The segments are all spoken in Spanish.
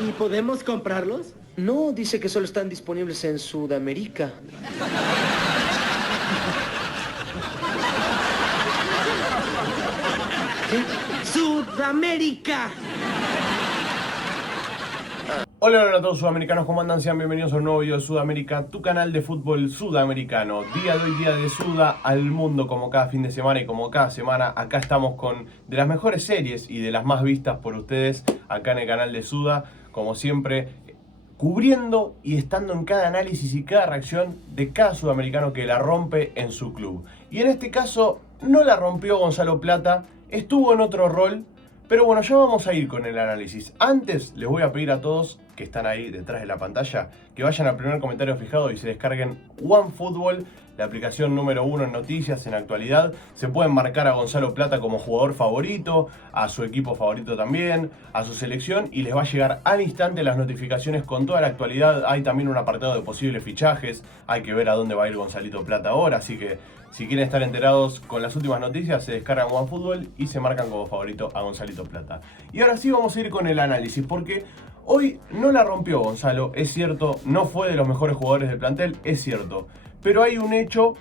¿Y podemos comprarlos? No, dice que solo están disponibles en Sudamérica. ¡Sudamérica! Hola a todos sudamericanos, ¿cómo andan? Sean bienvenidos a un nuevo video de Sudamérica, tu canal de fútbol sudamericano. Día de hoy, día de Suda al mundo, como cada fin de semana y como cada semana. Acá estamos con de las mejores series y de las más vistas por ustedes acá en el canal de Suda. Como siempre, cubriendo y estando en cada análisis y cada reacción de cada sudamericano que la rompe en su club. Y en este caso no la rompió Gonzalo Plata, estuvo en otro rol. Pero bueno, ya vamos a ir con el análisis. Antes les voy a pedir a todos que están ahí detrás de la pantalla que vayan al primer comentario fijado y se descarguen OneFootball, la aplicación número 1 en noticias, en actualidad. Se pueden marcar a Gonzalo Plata como jugador favorito, a su equipo favorito también, a su selección, y les va a llegar al instante las notificaciones con toda la actualidad. Hay también un apartado de posibles fichajes, hay que ver a dónde va a ir Gonzalito Plata ahora, así que si quieren estar enterados con las últimas noticias, se descargan OneFootball y se marcan como favorito a Gonzalito Plata. Y ahora sí vamos a ir con el análisis, porque hoy no la rompió Gonzalo, es cierto, no fue de los mejores jugadores del plantel, es cierto. Pero hay un hecho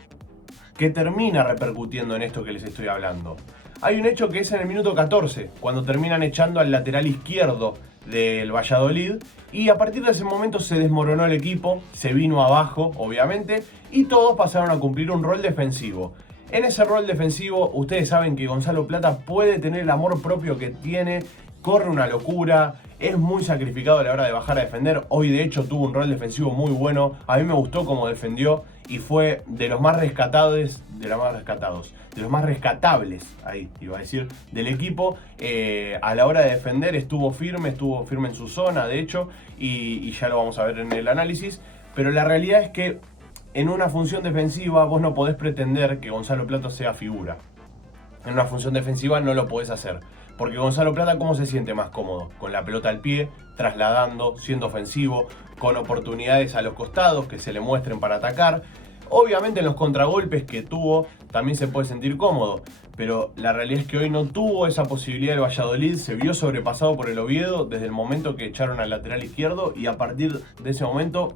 que termina repercutiendo en esto que les estoy hablando. Hay un hecho que es en el minuto 14, cuando terminan echando al lateral izquierdo del Valladolid, y a partir de ese momento se desmoronó el equipo, se vino abajo, obviamente, y todos pasaron a cumplir un rol defensivo. En ese rol defensivo, ustedes saben que Gonzalo Plata puede tener el amor propio que tiene, corre una locura, es muy sacrificado a la hora de bajar a defender. Hoy de hecho tuvo un rol defensivo muy bueno, a mí me gustó cómo defendió y fue de los más rescatables, de los más rescatables, ahí iba a decir, del equipo. A la hora de defender estuvo firme en su zona, de hecho, y ya lo vamos a ver en el análisis. Pero la realidad es que en una función defensiva vos no podés pretender que Gonzalo Plata sea figura. En una función defensiva no lo podés hacer. Porque Gonzalo Plata, ¿cómo se siente más cómodo? Con la pelota al pie, trasladando, siendo ofensivo, con oportunidades a los costados que se le muestren para atacar. Obviamente en los contragolpes que tuvo también se puede sentir cómodo, pero la realidad es que hoy no tuvo esa posibilidad el Valladolid, se vio sobrepasado por el Oviedo desde el momento que echaron al lateral izquierdo, y a partir de ese momento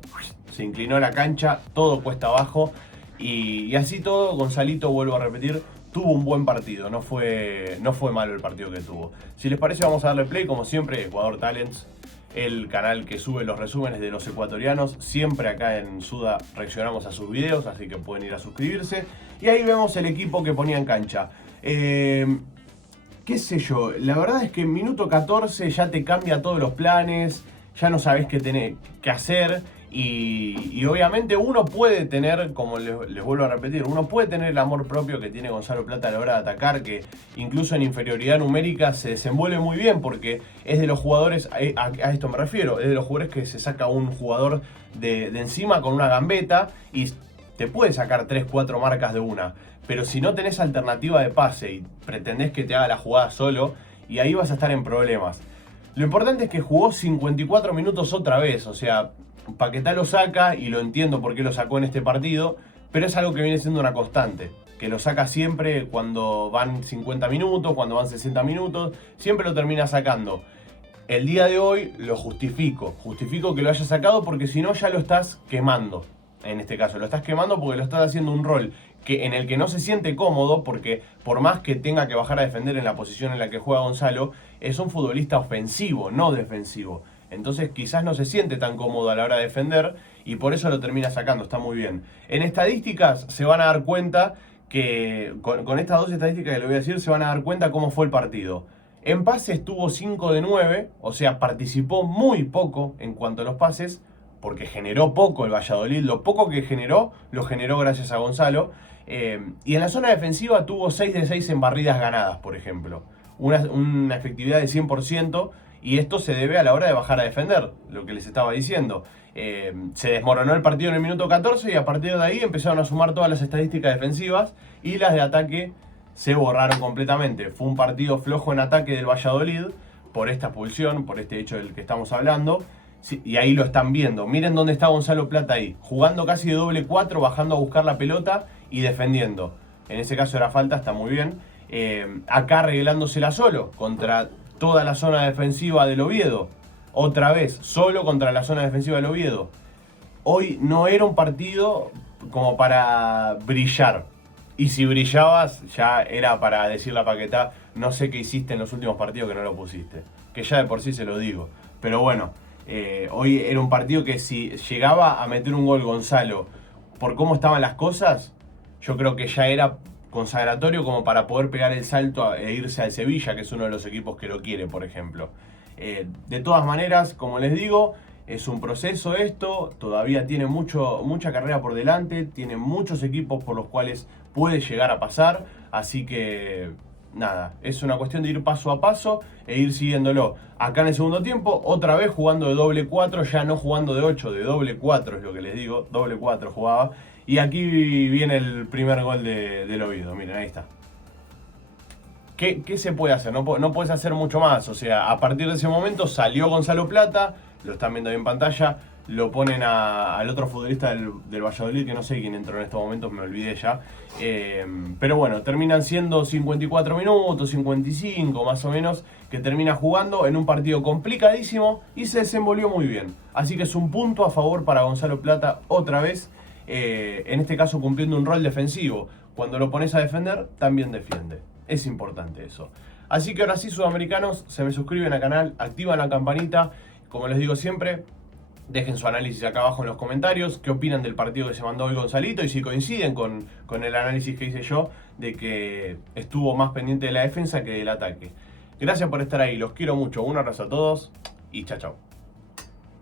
se inclinó la cancha, todo cuesta abajo, y así todo Gonzalito, vuelvo a repetir, tuvo un buen partido, no fue malo el partido que tuvo. Si les parece, vamos a darle play, como siempre, Ecuador Talents, el canal que sube los resúmenes de los ecuatorianos. Siempre acá en Suda reaccionamos a sus videos, así que pueden ir a suscribirse. Y ahí vemos el equipo que ponía en cancha. Qué sé yo, la verdad es que en minuto 14 ya te cambia todos los planes, ya no sabes qué hacer. Y obviamente uno puede tener, como les vuelvo a repetir, uno puede tener el amor propio que tiene Gonzalo Plata a la hora de atacar, que incluso en inferioridad numérica se desenvuelve muy bien, porque es de los jugadores, a esto me refiero, es de los jugadores que se saca un jugador de encima con una gambeta y te puede sacar 3-4 marcas de una. Pero si no tenés alternativa de pase y pretendés que te haga la jugada solo, y ahí vas a estar en problemas. Lo importante es que jugó 54 minutos otra vez, o sea, Paquetá lo saca, y lo entiendo por qué lo sacó en este partido, pero es algo que viene siendo una constante, que lo saca siempre cuando van 50 minutos, cuando van 60 minutos, siempre lo termina sacando. El día de hoy lo justifico que lo haya sacado, porque si no ya lo estás quemando. En este caso lo estás quemando porque lo estás haciendo un rol en el que no se siente cómodo, porque por más que tenga que bajar a defender en la posición en la que juega Gonzalo, es un futbolista ofensivo, no defensivo. Entonces quizás no se siente tan cómodo a la hora de defender y por eso lo termina sacando, está muy bien. En estadísticas se van a dar cuenta que, con estas dos estadísticas que les voy a decir, se van a dar cuenta cómo fue el partido. En pases tuvo 5 de 9, o sea, participó muy poco en cuanto a los pases, porque generó poco el Valladolid. Lo poco que generó, lo generó gracias a Gonzalo. Y en la zona defensiva tuvo 6 de 6 en barridas ganadas, por ejemplo. Una efectividad de 100%. Y esto se debe a la hora de bajar a defender, lo que les estaba diciendo. Se desmoronó el partido en el minuto 14 y a partir de ahí empezaron a sumar todas las estadísticas defensivas y las de ataque se borraron completamente. Fue un partido flojo en ataque del Valladolid por esta expulsión, por este hecho del que estamos hablando. Sí, y ahí lo están viendo. Miren dónde está Gonzalo Plata ahí, jugando casi de doble 4, bajando a buscar la pelota y defendiendo. En ese caso era falta, está muy bien. Acá arreglándosela solo contra toda la zona defensiva del Oviedo. otra vez, solo contra la zona defensiva del Oviedo. Hoy no era un partido como para brillar. Y si brillabas, ya era para decir la Paquetá, no sé qué hiciste en los últimos partidos que no lo pusiste. Que ya de por sí se lo digo. Pero bueno, hoy era un partido que si llegaba a meter un gol Gonzalo, por cómo estaban las cosas, yo creo que ya era consagratorio como para poder pegar el salto e irse al Sevilla, que es uno de los equipos que lo quiere, por ejemplo. De todas maneras, como les digo, es un proceso esto, todavía tiene mucha carrera por delante, tiene muchos equipos por los cuales puede llegar a pasar, así que nada, es una cuestión de ir paso a paso e ir siguiéndolo. Acá en el segundo tiempo, otra vez jugando de doble 4, ya no jugando de 8, de doble 4 es lo que les digo, doble 4 jugaba. Y aquí viene el primer gol del Oviedo, miren, ahí está. ¿Qué se puede hacer? No puedes hacer mucho más. O sea, a partir de ese momento salió Gonzalo Plata, lo están viendo ahí en pantalla, lo ponen al otro futbolista del Valladolid, que no sé quién entró en estos momentos, me olvidé ya. Pero bueno, terminan siendo 54 minutos, 55 más o menos, que termina jugando en un partido complicadísimo y se desenvolvió muy bien. Así que es un punto a favor para Gonzalo Plata otra vez, en este caso cumpliendo un rol defensivo. Cuando lo pones a defender, también defiende. Es importante eso. Así que ahora sí, sudamericanos, se me suscriben al canal, activan la campanita. Como les digo siempre, dejen su análisis acá abajo en los comentarios. ¿Qué opinan del partido que se mandó hoy Gonzalito? Y si coinciden con el análisis que hice yo, de que estuvo más pendiente de la defensa que del ataque. Gracias por estar ahí, los quiero mucho. Un abrazo a todos y chao, chao.